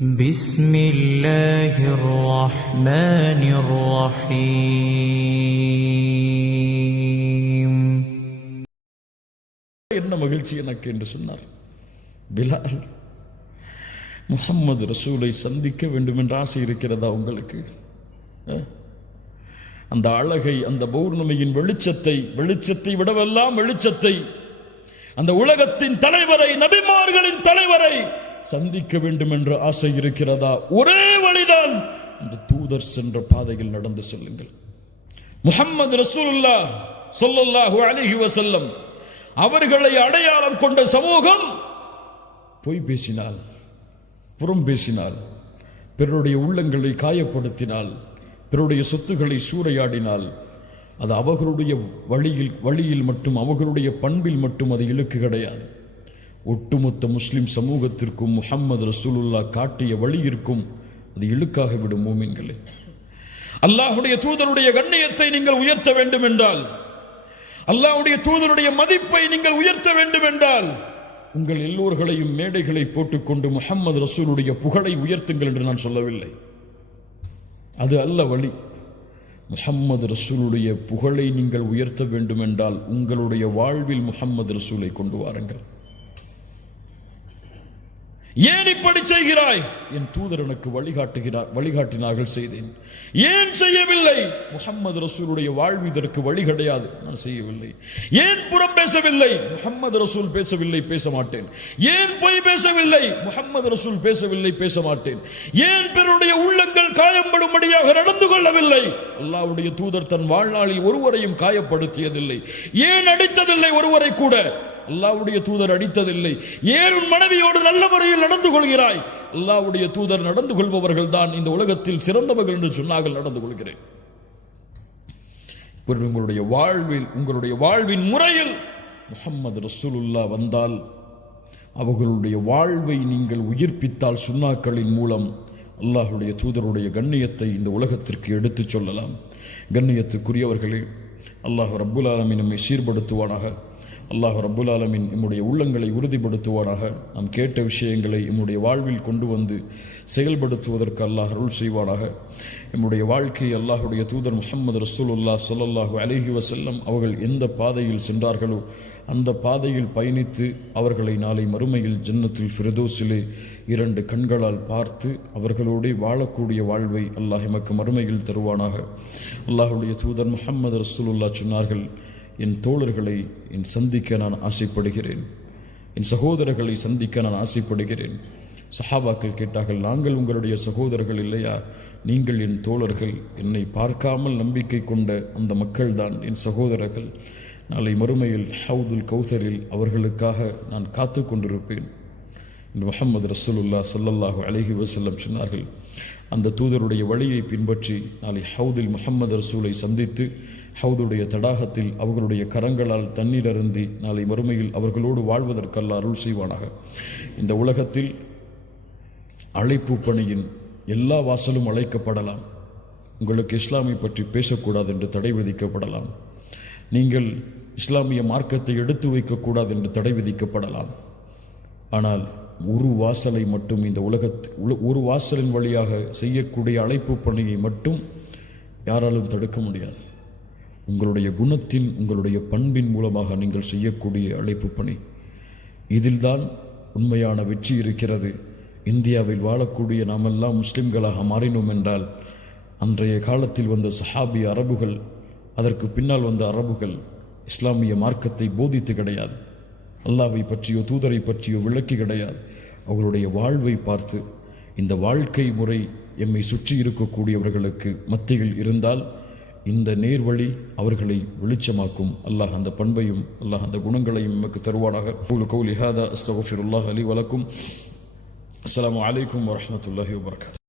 بسم الله الرحمن الرحيم. என்ன மகிழ்ச்சி எனக்கு என்று சொன்னார் பிலால். முஹம்மது ரசூலை சந்திக்க வேண்டும் என்ற ஆசை இருக்கிறதா உங்களுக்கு? அந்த அழகை, அந்த பௌர்ணமியின் வெளிச்சத்தை விடவெல்லாம் வெளிச்சத்தை, அந்த உலகத்தின் தலைவரை, நபிமார்களின் தலைவரை சந்திக்க வேண்டும் என்ற ஆசை இருக்கிறதா? ஒரே வழிதான், இந்த தூதர் சென்ற பாதையில் நடந்து செல்லுங்கள். முஹம்மது ரசூலுல்லாஹ் ஸல்லல்லாஹு அலைஹி வஸல்லம் அவர்களை அடையாளம் கொண்ட சமூகம் பொய் பேசினால், புறம் பேசினால், பிறருடைய உள்ளங்களை காயப்படுத்தினால், பிறருடைய சொத்துக்களை சூறையாடினால், அது அவர்களுடைய வழியில் மட்டும், அவர்களுடைய பண்பில் மட்டும் அது இழுக்கு கிடையாது. ஒட்டுமொத்த முஸ்லிம் சமூகத்திற்கும் முஹம்மது ரசூலுல்லாஹ் காட்டிய வழியிற்கும் அது இழுக்காக விடும். மூமின்களே, அல்லாஹ்வுடைய தூதருடைய கண்ணியத்தை நீங்கள் உயர்த்த வேண்டும் என்றால், அல்லாஹ்வுடைய தூதருடைய மதிப்பை நீங்கள் உயர்த்த வேண்டும் என்றால், உங்கள் எல்லோர்களையும் மேடைகளை போட்டுக்கொண்டு முஹம்மது ரசூலுடைய புகழை உயர்த்துங்கள் என்று நான் சொல்லவில்லை. அது அல்ல வழி. முஹம்மது ரசூலுடைய புகழை நீங்கள் உயர்த்த வேண்டும் என்றால் உங்களுடைய வாழ்வில் முஹம்மது ரசூலை கொண்டு வாருங்கள். ஏன் இப்படி செய்கிறாய்? என் தூதர் எனக்கு வழிகாட்டினார்கள், செய்தேன். ஏன் செய்யவில்லை? முஹம்மது ரசூலுடைய வாழ்வு இதற்கு வழி கிடையாது, நான் செய்யவில்லை. ஏன் புறம் பேசவில்லை? முஹம்மது ரசூல் பேசவில்லை, பேச மாட்டேன். ஏன் பொய் பேசவில்லை? முஹம்மது ரசூல் பேசவில்லை, பேச மாட்டேன். ஏன் பிறருடைய உள்ளங்கள் காயப்படும்படியாக நடந்து கொள்ளவில்லை? அல்லாஹ்வுடைய தூதர் தன் வாழ்நாளில் ஒருவரையும் காயப்படுத்தியதில்லை. ஏன் அடித்ததில்லை ஒருவரை கூட? அல்லாஹ்வுடைய தூதர் அடித்ததில்லை. ஏன் உன் மனைவியோடு நல்ல முறையில் நடந்து கொள்கிறாய்? அல்லாஹ்வுடைய தூதர் நடந்து கொள்பவர்கள் தான் இந்த உலகத்தில் சிறந்தவர்கள் என்று சொன்னார்கள், நடந்து கொள்கிறேன். உங்களுடைய வாழ்வின் முறையில் முஹம்மது ரசூலுல்லாஹ் வந்தால், அவர்களுடைய வாழ்வை நீங்கள் உயிர்ப்பித்தால், சுன்னாக்களின் மூலம் அல்லாஹ்வுடைய தூதருடைய கண்ணியத்தை இந்த உலகத்திற்கு எடுத்துச் சொல்லலாம். கண்ணியத்துக்குரியவர்களே, அல்லாஹ் ரப்புல் ஆலமீன் நம்மை சீர்படுத்துவானாக. அல்லாஹ் ரப்புல் ஆலமீன் நம்முடைய உள்ளங்களை உறுதிப்படுத்துவானாக. நாம் கேட்ட விஷயங்களை நம்முடைய வாழ்வில் கொண்டு வந்து செயல்படுத்துவதற்கு அல்லாஹ் அருள் செய்வானாக. நம்முடைய வாழ்க்கையை அல்லாஹ்வுடைய தூதர் முஹம்மது ரசூலுல்லாஹ் ஸல்லல்லாஹு அலைஹி வஸல்லம் அவர்கள் எந்த பாதையில் சென்றார்களோ அந்த பாதையில் பயணித்து அவர்களை நாளை மறுமையில் ஜன்னத்துல் ஃபிர்தௌஸிலே 2 கண்களால் பார்த்து அவர்களோடு வாழக்கூடிய வாழ்வை அல்லாஹ் எமக்கு மறுமையில் தருவானாக. அல்லாஹ்வுடைய தூதர் முஹம்மது ரசூலுல்லாஹ் சொன்னார்கள், என் தோழர்களை சந்திக்க நான் ஆசைப்படுகிறேன், என் சகோதரர்களை சந்திக்க நான் ஆசைப்படுகிறேன். சஹாபாக்கள் கேட்டார்கள், நாங்கள் உங்களுடைய சகோதரர்கள் இல்லையா? நீங்கள் என் தோழர்கள். என்னை பார்க்காமல் நம்பிக்கை கொண்ட அந்த மக்கள் தான் என் சகோதரர்கள். நாளை மறுமையில் ஹவுதுல் கௌசரில் அவர்களுக்காக நான் காத்து கொண்டிருப்பேன் என்று முஹம்மது ரசூலுல்லாஹ் ஸல்லல்லாஹு அலைஹி வஸல்லம் சொன்னார்கள். அந்த தூதருடைய வழியை பின்பற்றி நாளை ஹவுதில் முஹம்மது ரசூலை சந்தித்து ஹவுதுடைய தடாகத்தில் அவர்களுடைய கரங்களால் தண்ணீர் அருந்தி நாளை மறுமையில் அவர்களோடு வாழ்வதற்கல்ல அருள் செய்வானாக. இந்த உலகத்தில் அழைப்பு பணியின் எல்லா வாசலும் அழைக்கப்படலாம். உங்களுக்கு இஸ்லாமை பற்றி பேசக்கூடாது என்று தடை விதிக்கப்படலாம். நீங்கள் இஸ்லாமிய மார்க்கத்தை எடுத்து வைக்கக்கூடாது என்று தடை விதிக்கப்படலாம். ஆனால் ஒரு வாசலை மட்டும், இந்த ஒரு வாசலின் வழியாக செய்யக்கூடிய அழைப்பு பணியை மட்டும் யாராலும் தடுக்க முடியாது. உங்களுடைய குணத்தின், உங்களுடைய பண்பின் மூலமாக நீங்கள் செய்யக்கூடிய அழைப்பு பணி, இதில்தான் உண்மையான வெற்றி இருக்கிறது. இந்தியாவில் வாழக்கூடிய நாமெல்லாம் முஸ்லிம்களாக மாறினோம் என்றால், அன்றைய காலத்தில் வந்த சஹாபி அரபுகள், அதற்கு பின்னால் வந்த அரபுகள் இஸ்லாமிய மார்க்கத்தை போதித்து கிடையாது, அல்லாஹ்வை பற்றியோ தூதரை பற்றியோ விளக்கி கிடையாது. அவர்களுடைய வாழ்வை பார்த்து, இந்த வாழ்க்கை முறை எம்மை சுற்றி இருக்கக்கூடியவர்களுக்கு மத்தியில் இருந்தால் இந்த நேர்வழி அவர்களை வெளிச்சமாக்கும். அல்லாஹ் அந்த பண்பையும் அல்லாஹ் அந்த குணங்களையும் நமக்கு தருவானாக. கௌலி ஹாதா அஸ்தக்ஃபிருல்லாஹ் லி வ லக்கும். அஸ்ஸலாமு அலைக்கும் வரஹ்மத்துல்லாஹி வபரகாத்துஹு.